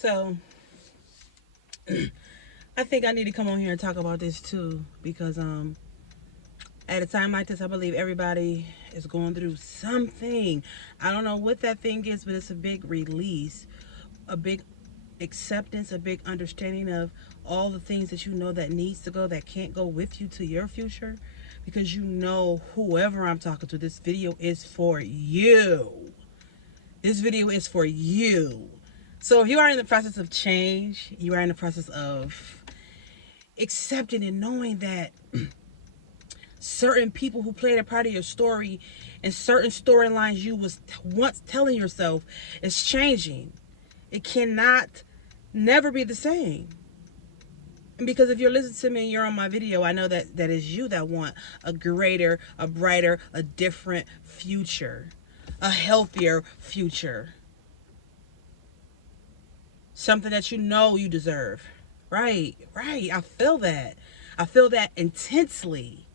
So I think I need to come on here and talk about this too, because at a time like this, I believe everybody is going through something. I don't know what that thing is, but it's a big release, a big acceptance, a big understanding of all the things that you know that needs to go, that can't go with you to your future, because you know whoever I'm talking to, this video is for you. This video is for you. So if you are in the process of change, you are in the process of accepting and knowing that certain people who played a part of your story and certain storylines you was once telling yourself is changing. It cannot never be the same. And because if you're listening to me and you're on my video, I know that that is you that want a greater, a brighter, a different future, a healthier future, something that you know you deserve. Right, right. I feel that. I feel that intensely.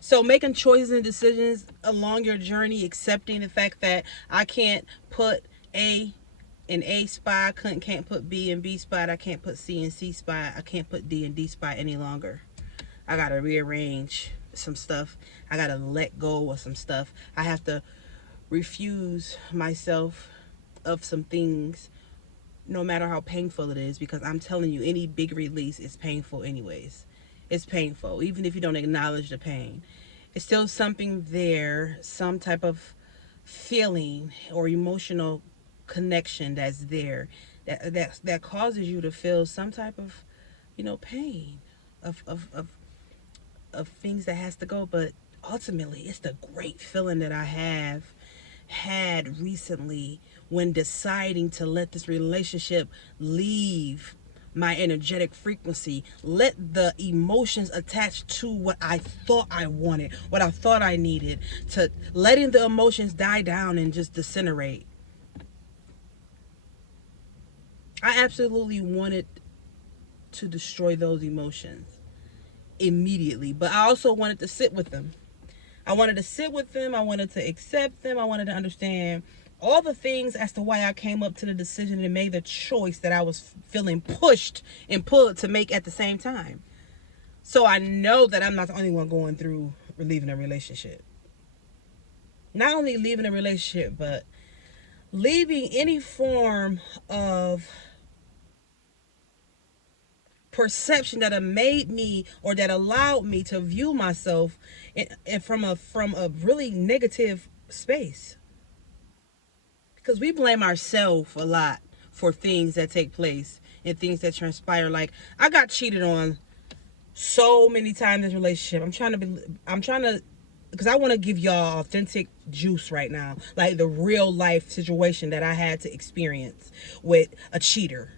So making choices and decisions along your journey, accepting the fact that I can't put A in A spot, I can't put B in B spot, I can't put C in C spot, I can't put D in D spot any longer. I gotta rearrange some stuff. I gotta let go of some stuff. I have to refuse myself of some things, no matter how painful it is, because I'm telling you, any big release is painful anyways. It's painful, even if you don't acknowledge the pain. It's still something there, some type of feeling or emotional connection that's there, that causes you to feel some type of, pain of of things that has to go. But ultimately, it's the great feeling that I have had recently when deciding to let this relationship leave my energetic frequency, let the emotions attached to what I thought I wanted, what I thought I needed, to letting the emotions die down and just disintegrate. I absolutely wanted to destroy those emotions immediately, but I also wanted to sit with them. I wanted to sit with them. I wanted to accept them. I wanted to understand all the things as to why I came up to the decision and made the choice that I was feeling pushed and pulled to make at the same time. So I know that I'm not the only one going through leaving a relationship. Not only leaving a relationship, but leaving any form of perception that have made me or that allowed me to view myself from a really negative space, because we blame ourselves a lot for things that take place and things that transpire. Like, I got cheated on so many times in this relationship. I'm trying to because I want to give y'all authentic juice right now, like the real life situation that I had to experience with a cheater.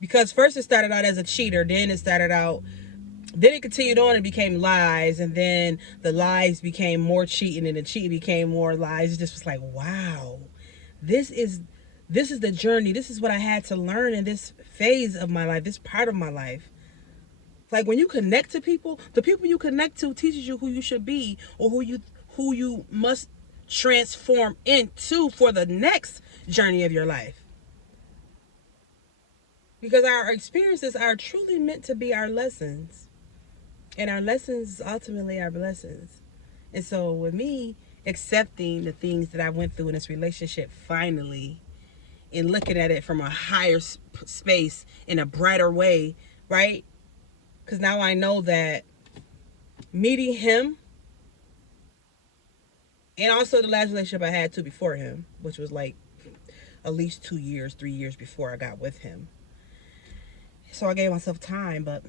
Because first it started out as a cheater, then it continued on and became lies, and then the lies became more cheating, and the cheating became more lies. It just was like, wow, this is this is the journey. This is what I had to learn in this phase of my life, this part of my life. Like, when you connect to people, the people you connect to teaches you who you should be, or who you must transform into for the next journey of your life. Because our experiences are truly meant to be our lessons. And our lessons ultimately are blessings. And so with me accepting the things that I went through in this relationship finally, and looking at it from a higher space in a brighter way, right? Because now I know that meeting him, and also the last relationship I had too before him, which was like at least 2 years, 3 years before I got with him. So I gave myself time, but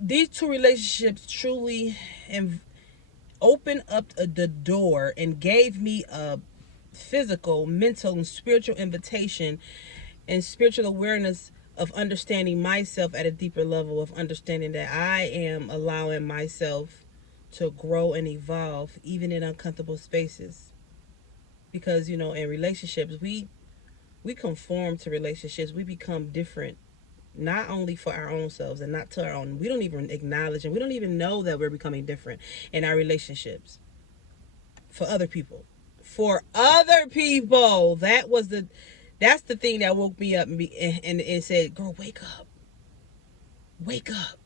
these two relationships truly opened up the door and gave me a physical, mental, and spiritual invitation and spiritual awareness of understanding myself at a deeper level, of understanding that I am allowing myself to grow and evolve even in uncomfortable spaces. Because, in relationships, we conform to relationships. We become different, not only for our own selves and not to our own. We don't even acknowledge, and we don't even know that we're becoming different in our relationships for other people, for other people. That's the thing that woke me up and said, girl, wake up. Wake up.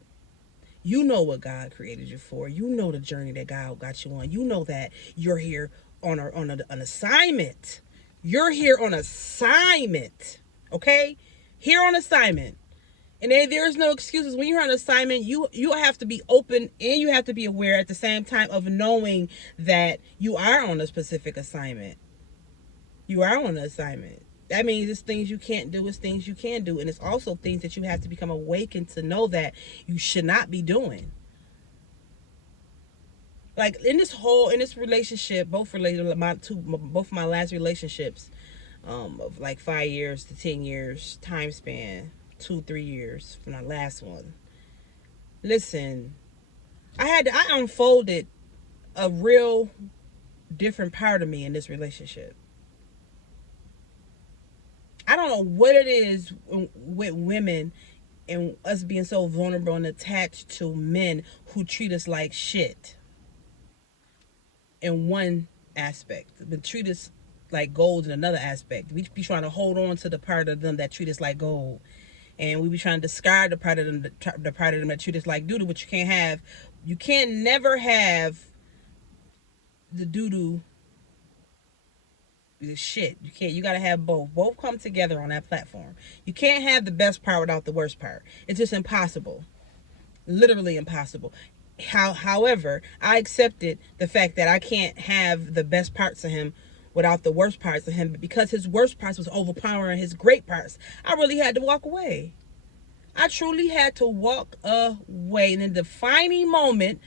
You know what God created you for. You know the journey that God got you on. You know that you're here on an assignment. You're here on assignment. Okay? Here on assignment. And there's no excuses. When you're on assignment, you have to be open and you have to be aware at the same time of knowing that you are on a specific assignment. You are on an assignment. That means it's things you can't do, it's things you can do. And it's also things that you have to become awakened to know that you should not be doing. Like in this relationship, both of my last relationships, of like 5 years to 10 years time span, 2-3 years from my last one. Listen, I unfolded a real different part of me in this relationship. I don't know what it is with women and us being so vulnerable and attached to men who treat us like shit in one aspect, but treat us like gold in another aspect. We be trying to hold on to the part of them that treat us like gold, and we be trying to discard the part of them that treat us like doo-doo. But you can't never have the doo-doo, the shit. You gotta have both come together on that platform. You can't have the best part without the worst part. It's just impossible, literally impossible. However, I accepted the fact that I can't have the best parts of him without the worst parts of him, because his worst parts was overpowering his great parts. I really had to walk away. I truly had to walk away. And the defining moment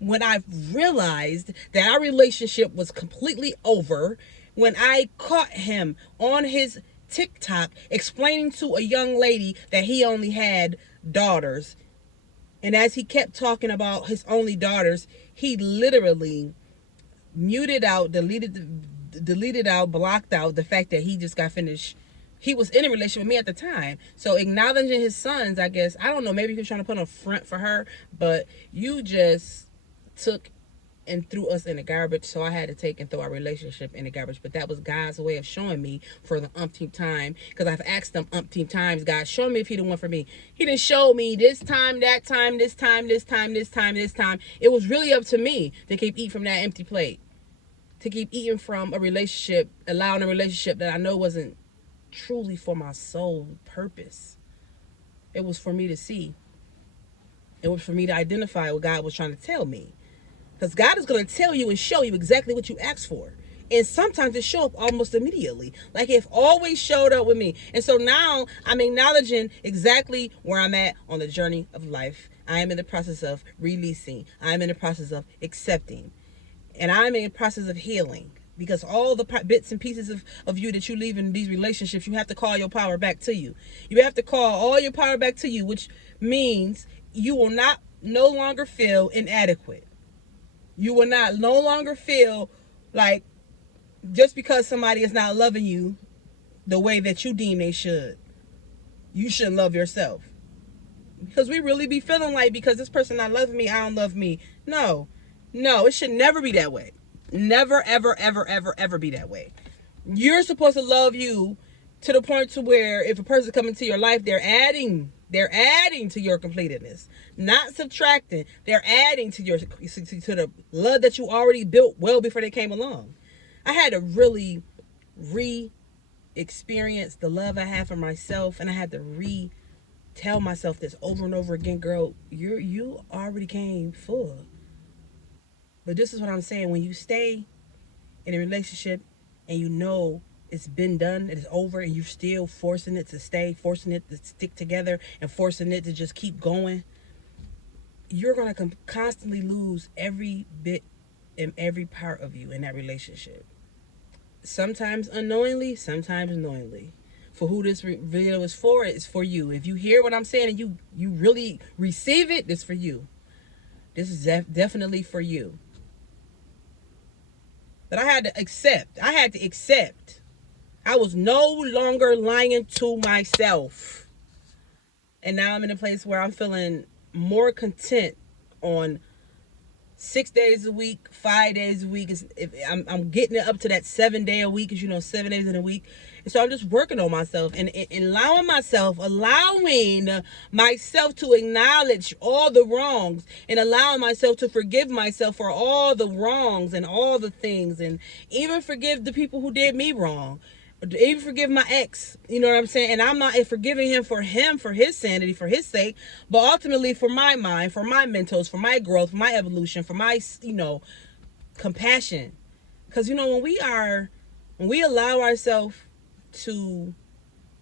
when I realized that our relationship was completely over, when I caught him on his TikTok explaining to a young lady that he only had daughters. And as he kept talking about his only daughters, he literally muted out, deleted out, blocked out the fact that he just got finished. He was in a relationship with me at the time. So acknowledging his sons, I guess, I don't know, maybe he was trying to put on a front for her, but you just took and threw us in the garbage. So I had to take and throw our relationship in the garbage. But that was God's way of showing me for the umpteenth time, because I've asked him umpteenth times, God, show me if he the one for me. He didn't show me this time, that time, this time. It was really up to me to keep eating from that empty plate, to keep eating from a relationship, allowing a relationship that I know wasn't truly for my sole purpose. It was for me to see. It was for me to identify what God was trying to tell me. Because God is going to tell you and show you exactly what you asked for. And sometimes it show up almost immediately. Like it always showed up with me. And so now I'm acknowledging exactly where I'm at on the journey of life. I am in the process of releasing. I'm in the process of accepting. And I'm in the process of healing. Because all the bits and pieces of you that you leave in these relationships, you have to call your power back to you. You have to call all your power back to you, which means you will no longer feel inadequate. You will no longer feel like just because somebody is not loving you the way that you deem they should, you shouldn't love yourself. Because we really be feeling like, because this person not loving me, I don't love me. No, it should never be that way. Never, ever, ever, ever, ever be that way. You're supposed to love you to the point to where if a person comes into your life, they're adding to your completedness, not subtracting. They're adding to the love that you already built well before they came along. I had to really re-experience the love I have for myself, and I had to tell myself this over and over again, girl, you already came full. But this is what I'm saying. When you stay in a relationship and you know it's been done, it is over, and you're still forcing it to stay, forcing it to stick together, and forcing it to just keep going, you're going to constantly lose every bit and every part of you in that relationship. Sometimes unknowingly, sometimes knowingly. For who this video is for, it's for you. If you hear what I'm saying and you really receive it, it's for you. This is definitely for you. But I had to accept. I was no longer lying to myself. And now I'm in a place where I'm feeling more content on 6 days a week, 5 days a week. If I'm getting it up to that 7 day a week, because 7 days in a week. And so I'm just working on myself and allowing myself to acknowledge all the wrongs, and allowing myself to forgive myself for all the wrongs and all the things, and even forgive the people who did me wrong. Even forgive my ex, you know what I'm saying? And I'm not forgiving him, for his sanity, for his sake, but ultimately for my mind, for my mentals, for my growth, for my evolution, for my, compassion. Because, when we allow ourselves to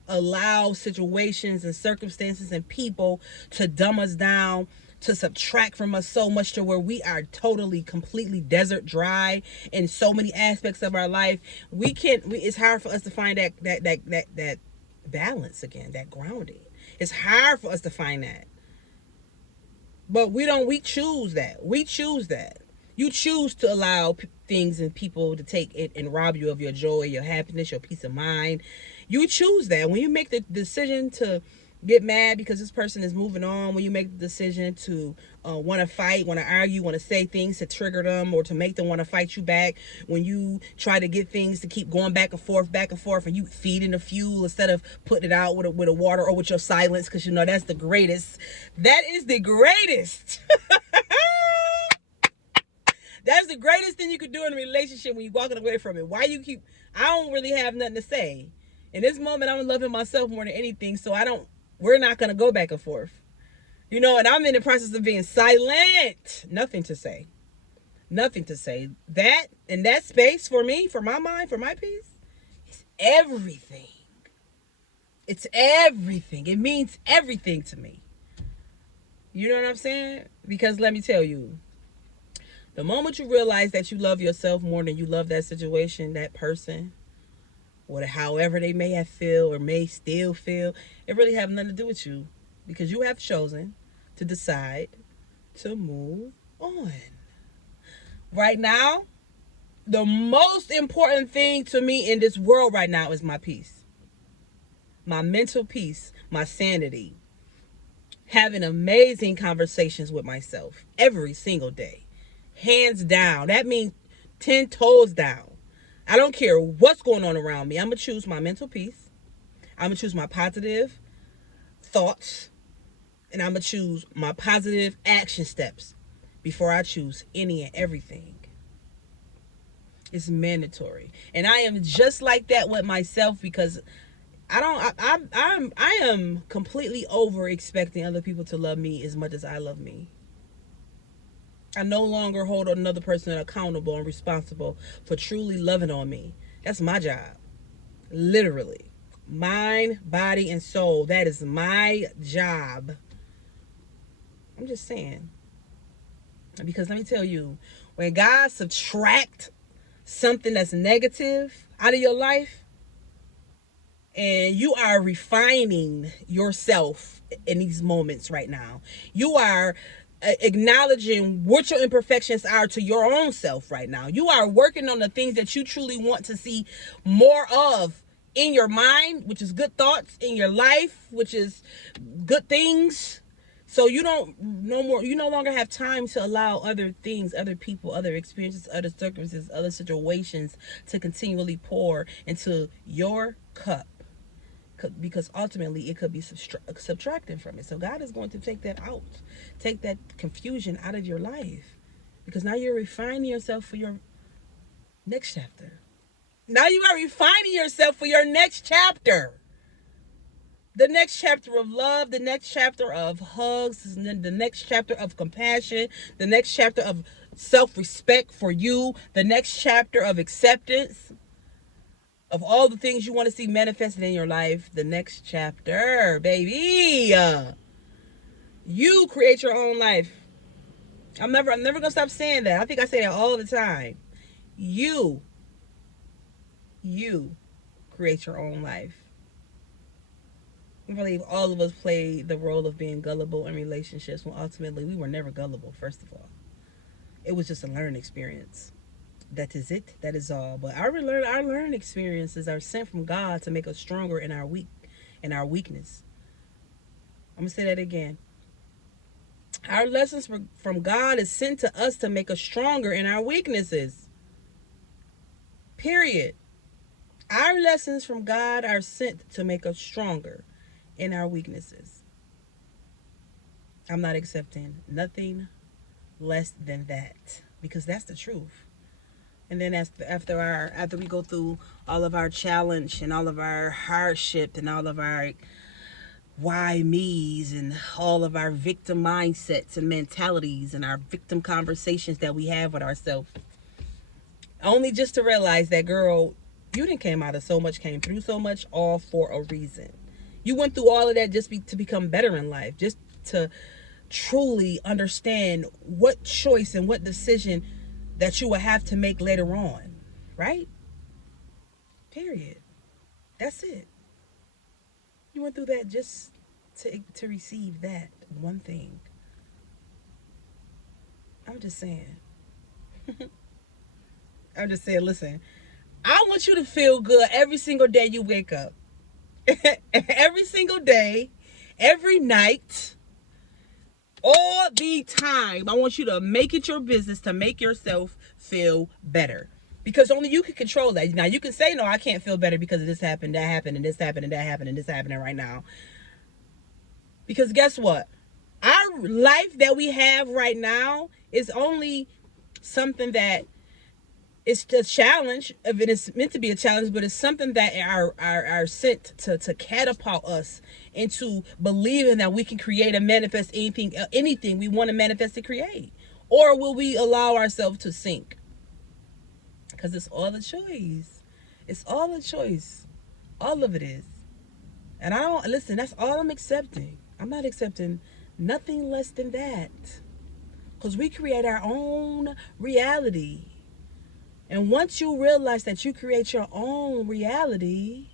allow situations and circumstances and people to dumb us down, to subtract from us so much to where we are totally, completely desert dry in so many aspects of our life, it's hard for us to find that balance again, that grounding. It's hard for us to find that. But we choose that. You choose to allow things and people to take it and rob you of your joy, your happiness, your peace of mind. You choose that. When you make the decision to get mad because this person is moving on, when you make the decision to want to fight, want to argue, want to say things to trigger them or to make them want to fight you back, when you try to get things to keep going back and forth, and you feeding the fuel instead of putting it out with a water or with your silence, because that's the greatest. That is the greatest. That's the greatest thing you could do in a relationship when you're walking away from it. I don't really have nothing to say. In this moment, I'm loving myself more than anything, so we're not going to go back and forth. And I'm in the process of being silent. Nothing to say. That, in that space, for me, for my mind, for my peace, is everything. It's everything. It means everything to me. You know what I'm saying? Because let me tell you, the moment you realize that you love yourself more than you love that situation, that person, or however they may have feel or may still feel, it really have nothing to do with you, because you have chosen to decide to move on. Right now, the most important thing to me in this world right now is my peace, my mental peace, my sanity, having amazing conversations with myself every single day. Hands down. That means 10 toes down. I don't care what's going on around me. I'm going to choose my mental peace. I'm going to choose my positive thoughts. And I'm going to choose my positive action steps before I choose any and everything. It's mandatory. And I am just like that with myself, because I am completely over expecting other people to love me as much as I love me. I no longer hold another person accountable and responsible for truly loving on me. That's my job. Literally. Mind, body, and soul. That is my job. I'm just saying. Because let me tell you, when God subtract something that's negative out of your life, and you are refining yourself in these moments right now, you are acknowledging what your imperfections are to your own self right now. You are working on the things that you truly want to see more of in your mind, which is good thoughts, in your life, which is good things. So you no longer have time to allow other things, other people, other experiences, other circumstances, other situations to continually pour into your cup, because ultimately it could be subtracting from it. So God is going to take that out, take that confusion out of your life, because now you're refining yourself for your next chapter. Now you are refining yourself for your next chapter. The next chapter of love, the next chapter of hugs, the next chapter of compassion, the next chapter of self-respect for you, the next chapter of acceptance of all the things you want to see manifested in your life. The next chapter, baby. You create your own life. I'm never gonna stop saying that. I think I say that all the time. You create your own life. I believe all of us play the role of being gullible in relationships, when ultimately we were never gullible. First of all, it was just a learning experience. That is it. That is all. But our learning experiences are sent from God to make us stronger in our weakness. I'm gonna say that again. Our lessons from God is sent to us to make us stronger in our weaknesses. Period. Our lessons from God are sent to make us stronger in our weaknesses. I'm not accepting nothing less than that, because that's the truth. And then after we go through all of our challenge and all of our hardship and all of our why me's and all of our victim mindsets and mentalities and our victim conversations that we have with ourselves, only just to realize that, girl, you didn't came through so much, all for a reason. You went through all of that just to become better in life, just to truly understand what choice and what decision that you will have to make later on, right? Period. That's it. You went through that just to receive that one thing. I'm just saying. I'm just saying, listen, I want you to feel good every single day you wake up. Every single day, every night, all the time. I want you to make it your business to make yourself feel better. Because only you can control that. Now, you can say, no, I can't feel better because this happened, that happened, and this happened, and that happened, and this happening right now. Because guess what? Our life that we have right now is only something that it's a challenge. If it is meant to be a challenge, but it's something that are sent to catapult us into believing that we can create and manifest anything we want to manifest to create. Or will we allow ourselves to sink? Because it's all a choice. It's all a choice. All of it is. And I don't, listen, that's all I'm accepting. I'm not accepting nothing less than that. Because we create our own reality. And once you realize that you create your own reality,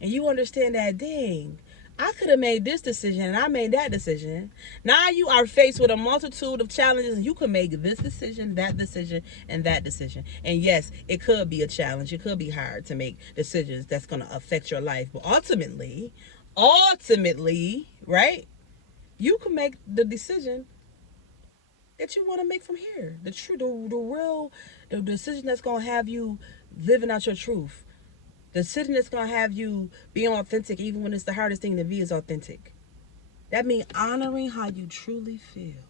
and you understand that, dang, I could have made this decision and I made that decision. Now you are faced with a multitude of challenges, and you can make this decision, and that decision. And yes, it could be a challenge. It could be hard to make decisions that's going to affect your life. But ultimately, right, you can make the decision that you want to make from here. The decision that's going to have you living out your truth. The decision that's going to have you being authentic, even when it's the hardest thing to be, is authentic. That means honoring how you truly feel,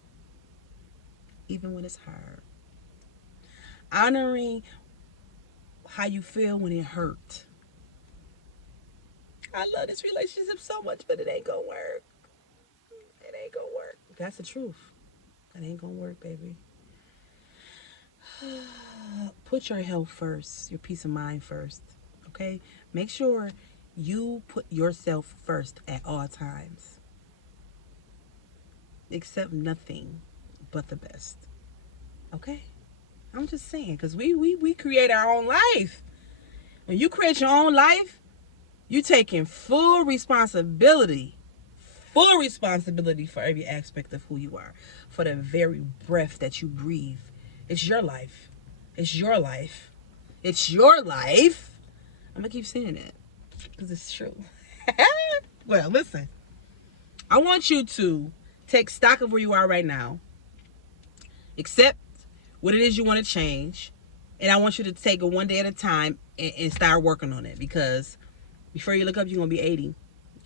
even when it's hard. Honoring how you feel when it hurt. I love this relationship so much, but it ain't going to work. It ain't going to work. That's the truth. It ain't going to work, baby. Put your health first, your peace of mind first. Okay? Make sure you put yourself first at all times. Accept nothing but the best. Okay? I'm just saying, because we create our own life. When you create your own life, you taking full responsibility for every aspect of who you are, for the very breath that you breathe. It's your life. It's your life. It's your life. I'm going to keep saying that because it's true. Well, listen. I want you to take stock of where you are right now. Accept what it is you want to change. And I want you to take it one day at a time and start working on it. Because before you look up, you're going to be 80.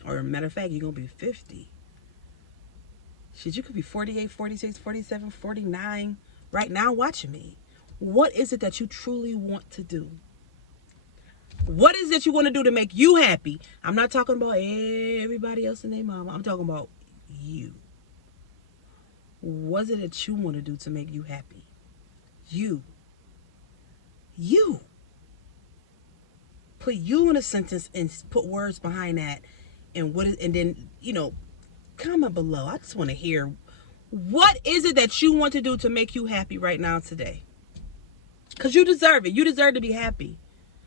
Or matter of fact, you're going to be 50. Shit, you could be 48, 46, 47, 49 right now watching me. What is it that you truly want to do? What is it you want to do to make you happy? I'm not talking about everybody else and their mama. I'm talking about you. What is it that you want to do to make you happy? You. Put you in a sentence and put words behind that. And then, comment below. I just want to hear, what is it that you want to do to make you happy right now today? Because you deserve it. You deserve to be happy.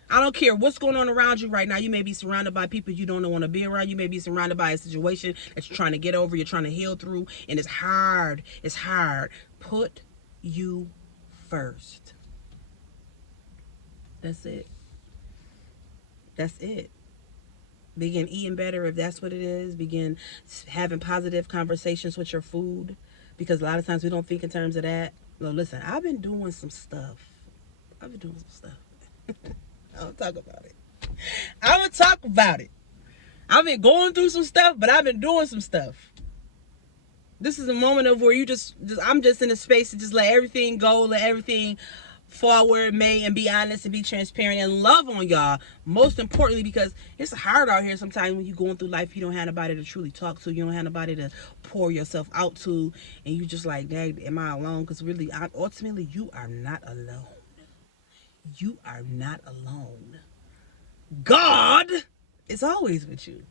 I don't care what's going on around you right now. You may be surrounded by people you don't want to be around. You may be surrounded by a situation that you're trying to get over, you're trying to heal through, and it's hard. It's hard. Put you first. That's it. That's it. Begin eating better if that's what it is. Begin having positive conversations with your food. because a lot of times we don't think in terms of that. No, listen, I've been doing some stuff. I'll talk about it. I would talk about it. I've been going through some stuff, but I've been doing some stuff. This is a moment of where you I'm just in a space to just let everything go, let everything fall where it may, and be honest and be transparent and love on y'all. Most importantly, because it's hard out here sometimes when you're going through life, you don't have nobody to truly talk to, you don't have nobody to pour yourself out to, and you just like, dang, am I alone? Because really, ultimately, you are not alone. You are not alone. God is always with you.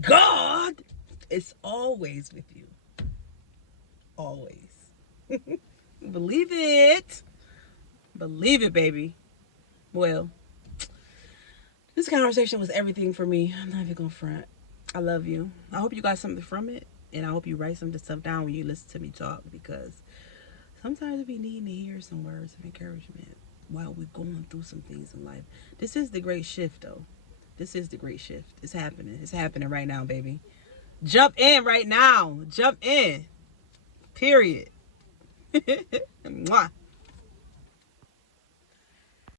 God is always with you. Always. Believe it. Believe it, baby. Well, this conversation was everything for me. I'm not even gonna front. I love you. I hope you got something from it, and I hope you write some of the stuff down when you listen to me talk, because sometimes we need to hear some words of encouragement while we're going through some things in life. This is the great shift, though. This is the great shift. It's happening. It's happening right now, baby. Jump in right now. Jump in. Period. Mwah.